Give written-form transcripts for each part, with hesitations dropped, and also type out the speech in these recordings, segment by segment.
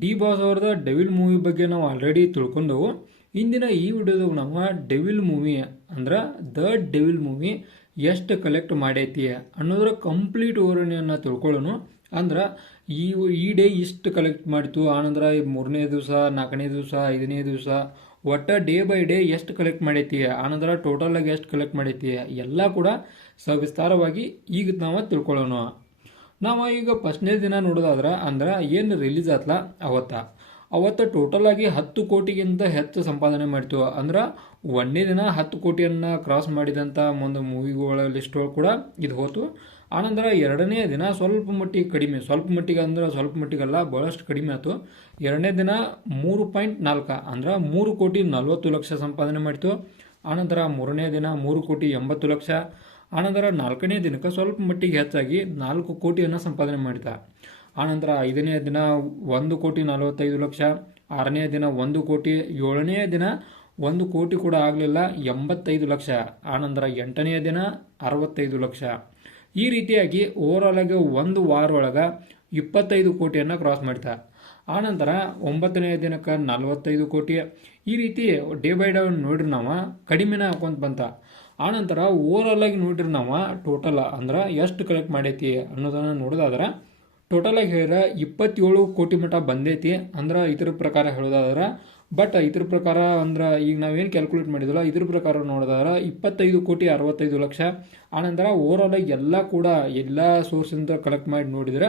D boss ಅವ್ರದ devil movie ಬಗ್ಗೆ ನಾವು ಆಲ್ರೆಡಿ ತಿಳ್ಕೊಂಡವು. ಇಂದಿನ ಈ ವಿಡಿಯೋದಾಗ ನಾವು ಡೆವಿಲ್ ಮೂವಿ ಅಂದ್ರೆ ದ ಡೆವಿಲ್ ಮೂವಿ ಎಷ್ಟು ಕಲೆಕ್ಟ್ ಮಾಡೈತಿ ಅನ್ನೋದ್ರ ಕಂಪ್ಲೀಟ್ ವಿವರಣೆಯನ್ನು ತಿಳ್ಕೊಳ್ಳೋಣ. ಅಂದ್ರೆ ಈ ಈ ಡೇ ಇಷ್ಟು ಕಲೆಕ್ಟ್ ಮಾಡಿತು, ಆನಂತರ ಮೂರನೇ ದಿವಸ, ನಾಲ್ಕನೇ ದಿವಸ, ಐದನೇ ದಿವಸ, ಒಟ್ಟು ಡೇ ಬೈ ಡೇ ಎಷ್ಟು ಕಲೆಕ್ಟ್ ಮಾಡೈತಿ, ಆನಂತರ ಟೋಟಲ್ ಆಗಿ ಎಷ್ಟು ಕಲೆಕ್ಟ್ ಮಾಡೈತಿ ಎಲ್ಲ ಕೂಡ ಸವಿಸ್ತಾರವಾಗಿ ಈಗ ನಾವು ತಿಳ್ಕೊಳ್ಳೋಣ. ನಾವು ಈಗ ಫಸ್ಟ್ನೇ ದಿನ ನೋಡೋದಾದ್ರೆ ಅಂದ್ರೆ ಏನು ರಿಲೀಸ್ ಆತ್ಲ ಅವತ್ತು ಟೋಟಲ್ ಆಗಿ 10 ಕೋಟಿಗಿಂತ ಹೆಚ್ಚು ಸಂಪಾದನೆ ಮಾಡ್ತೀವಿ. ಅಂದ್ರೆ ಒಂದೇ ದಿನ 10 ಕೋಟಿಯನ್ನು ಕ್ರಾಸ್ ಮಾಡಿದಂಥ ಒಂದು ಮೂವಿಗಳ ಲಿಸ್ಟ್ ಒಳಗೆ ಕೂಡ ಇದು ಹೋತು. ಆನಂತರ ಎರಡನೇ ದಿನ ಸ್ವಲ್ಪ ಮಟ್ಟಿಗೆ ಕಡಿಮೆ, ಸ್ವಲ್ಪ ಮಟ್ಟಿಗೆ ಅಂದ್ರೆ ಸ್ವಲ್ಪ ಮಟ್ಟಿಗಲ್ಲ, ಭಾಳಷ್ಟು ಕಡಿಮೆ ಆಯಿತು. ಎರಡನೇ ದಿನ 3.4 ಅಂದ್ರೆ 3,40,00,000 ಸಂಪಾದನೆ ಮಾಡ್ತು. ಆನಂತರ ಮೂರನೇ ದಿನ 3,80,00,000. ಆನಂತರ ನಾಲ್ಕನೇ ದಿನಕ್ಕೆ ಸ್ವಲ್ಪ ಮಟ್ಟಿಗೆ ಹೆಚ್ಚಾಗಿ 4 ಕೋಟಿಯನ್ನು ಸಂಪಾದನೆ ಮಾಡಿದ. ಆನಂತರ ಐದನೇ ದಿನ 1,45,00,000. ಆರನೇ ದಿನ 1 ಕೋಟಿ. ಏಳನೇ ದಿನ 1 ಕೋಟಿ ಕೂಡ ಆಗಲಿಲ್ಲ, 85 ಲಕ್ಷ. ಆನಂತರ ಎಂಟನೇ ದಿನ 65 ಲಕ್ಷ. ಈ ರೀತಿಯಾಗಿ ಓವರಾಲ್ ಆಗಿ ಒಂದು ವಾರ ಒಳಗೆ 25 ಕೋಟಿಯನ್ನು ಕ್ರಾಸ್ ಮಾಡ್ತಾ. ಆನಂತರ 9ನೇ ದಿನಕ್ಕೆ 45 ಕೋಟಿ. ಈ ರೀತಿ ಡೇ ಬೈ ಡೇ ನೋಡ್ರಿ ನಾವು ಕಡಿಮೆನ ಹಾಕೊಂತ ಬಂತ. ಆನಂತರ ಓವರಾಲ್ ಆಗಿ ನೋಡ್ರಿ ನಾವು ಟೋಟಲ್ ಅಂದ್ರೆ ಎಷ್ಟು ಕಲೆಕ್ಟ್ ಮಾಡೈತಿ ಅನ್ನೋದನ್ನು ನೋಡೋದಾದ್ರೆ ಟೋಟಲ್ ಆಗಿ ಹೇಳಿದ್ರೆ 27 ಕೋಟಿ ಮಟ್ಟ ಬಂದೈತಿ. ಅಂದ್ರೆ ಇದ್ರ ಪ್ರಕಾರ ಹೇಳೋದಾದ್ರೆ, ಬಟ್ ಇದ್ರ ಪ್ರಕಾರ ಅಂದ್ರೆ ಈಗ ನಾವೇನು ಕ್ಯಾಲ್ಕುಲೇಟ್ ಮಾಡಿದ್ವಲ್ಲ ಇದ್ರ ಪ್ರಕಾರ ನೋಡೋದಾದ್ರೆ 25,65,00,000. ಆನಂತರ ಓವರಾಲ್ ಆಗಿ ಎಲ್ಲ ಕೂಡ ಎಲ್ಲ ಸೋರ್ಸಿಂದ ಕಲೆಕ್ಟ್ ಮಾಡಿ ನೋಡಿದ್ರೆ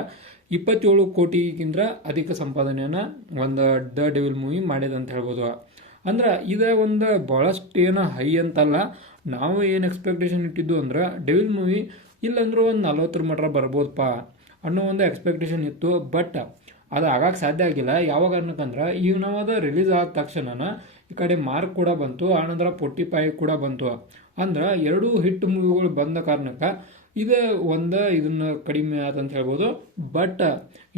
27 ಕೋಟಿಗಿಂತ ಅಧಿಕ ಸಂಪಾದನೆಯನ್ನು ಒಂದು ದ ಡೆವಿಲ್ ಮೂವಿ ಮಾಡಿದೆ ಅಂತ ಹೇಳ್ಬೋದು. ಅಂದ್ರೆ ಇದೇ ಒಂದು ಭಾಳಷ್ಟು ಏನು ಹೈ ಅಂತಲ್ಲ, ನಾವು ಏನು ಎಕ್ಸ್ಪೆಕ್ಟೇಷನ್ ಇಟ್ಟಿದ್ದು ಅಂದ್ರೆ ಡೆವಿಲ್ ಮೂವಿ ಇಲ್ಲಂದ್ರೂ ಒಂದು 40 ಮಟ್ಟ ಬರ್ಬೋದಪ್ಪ ಅನ್ನೋ ಒಂದು ಎಕ್ಸ್ಪೆಕ್ಟೇಷನ್ ಇತ್ತು. ಬಟ್ ಅದು ಆಗಕ್ಕೆ ಸಾಧ್ಯ ಆಗಿಲ್ಲ. ಯಾವಾಗ ಅನ್ನಕಂದ್ರೆ ಈಗ ನಾವು ಅದು ರಿಲೀಸ್ ಆದ ತಕ್ಷಣ ಈ ಕಡೆ ಮಾರ್ಕ್ ಕೂಡ ಬಂತು, ಆನಂತರ 45 ಕೂಡ ಬಂತು. ಅಂದ್ರೆ ಎರಡೂ ಹಿಟ್ ಮೂವಿಗಳು ಬಂದ ಕಾರಣಕ್ಕೆ ಇದು ಇದನ್ನ ಕಡಿಮೆ ಆದಂತ ಹೇಳ್ಬೋದು. ಬಟ್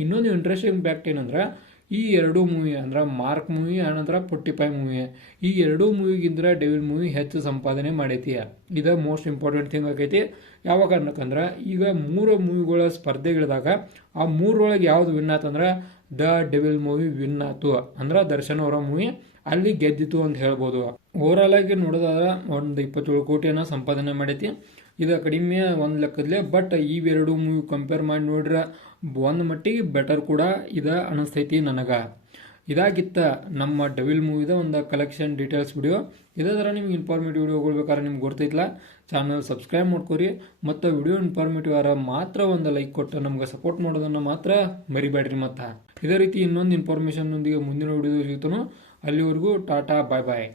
ಇನ್ನೊಂದು ಇಂಟ್ರೆಸ್ಟಿಂಗ್ ಫ್ಯಾಕ್ಟ್ ಏನಂದ್ರೆ ಈ ಎರಡೂ ಮೂವಿ ಅಂದ್ರೆ ಮಾರ್ಕ್ ಮೂವಿ ಆನಂತರ 45 ಮೂವಿ, ಈ ಎರಡೂ ಮೂವಿಗಿಂತ ಡೆವಿಲ್ ಮೂವಿ ಹೆಚ್ಚು ಸಂಪಾದನೆ ಮಾಡೈತಿ. ಇದು ಮೋಸ್ಟ್ ಇಂಪಾರ್ಟೆಂಟ್ ಥಿಂಗ್ ಆಗೈತಿ. ಯಾವಾಗ ಅನ್ನಕಂದ್ರೆ ಈಗ 3 ಮೂವಿಗಳ ಸ್ಪರ್ಧೆಗಿಳಿದಾಗ ಆ 3 ಯಾವ್ದು ವಿನ್ ಆತಂದ್ರೆ ದ ಡೆವಿಲ್ ಮೂವಿ ವಿನ್ ಆತು. ಅಂದ್ರೆ ದರ್ಶನ್ ಅವರ ಮೂವಿ ಅಲ್ಲಿ ಗೆದ್ದಿತು ಅಂತ ಹೇಳ್ಬೋದು. ಓವರಾಲ್ ಆಗಿ ನೋಡೋದಾದ್ರೆ ಒಂದು 27 ಕೋಟಿಯನ್ನು ಸಂಪಾದನೆ ಮಾಡೈತಿ. ಇದು ಕಡಿಮೆ ಒಂದು ಲೆಕ್ಕದಲ್ಲೇ. ಬಟ್ ಇವೆರಡು ಮೂವಿ ಕಂಪೇರ್ ಮಾಡಿ ನೋಡ್ರೆ ಒಂದು ಮಟ್ಟಿಗೆ ಬೆಟರ್ ಕೂಡ ಇದು ಅನಿಸ್ತೈತಿ ನನಗೆ. ಇದಾಗಿತ್ತ ನಮ್ಮ ಡೆವಿಲ್ ಮೂವಿದ ಒಂದು ಕಲೆಕ್ಷನ್ ಡೀಟೇಲ್ಸ್ ವಿಡಿಯೋ. ಇದೇ ಥರ ನಿಮ್ಗೆ ಇನ್ಫಾರ್ಮೇಟಿವ್ ವಿಡಿಯೋಗಳು ಬೇಕಾದ್ರೆ ನಿಮ್ಗೆ ಗೊತ್ತೈತಿಲ್ಲ, ಚಾನಲ್ ಸಬ್ಸ್ಕ್ರೈಬ್ ಮಾಡ್ಕೊರಿ. ಮತ್ತು ವಿಡಿಯೋ ಇನ್ಫಾರ್ಮೇಟಿವ್ ಆರ ಮಾತ್ರ ಒಂದು ಲೈಕ್ ಕೊಟ್ಟು ನಮ್ಗೆ ಸಪೋರ್ಟ್ ಮಾಡೋದನ್ನು ಮಾತ್ರ ಮರಿಬೇಡ್ರಿ. ಮತ್ತು ಇದೇ ರೀತಿ ಇನ್ನೊಂದು ಇನ್ಫಾರ್ಮೇಷನ್ನೊಂದಿಗೆ ಮುಂದಿನ ವಿಡಿಯೋ ಸಿಗ್ತಾನೋ. ಅಲ್ಲಿವರೆಗೂ ಟಾಟಾ, ಬಾಯ್ ಬಾಯ್.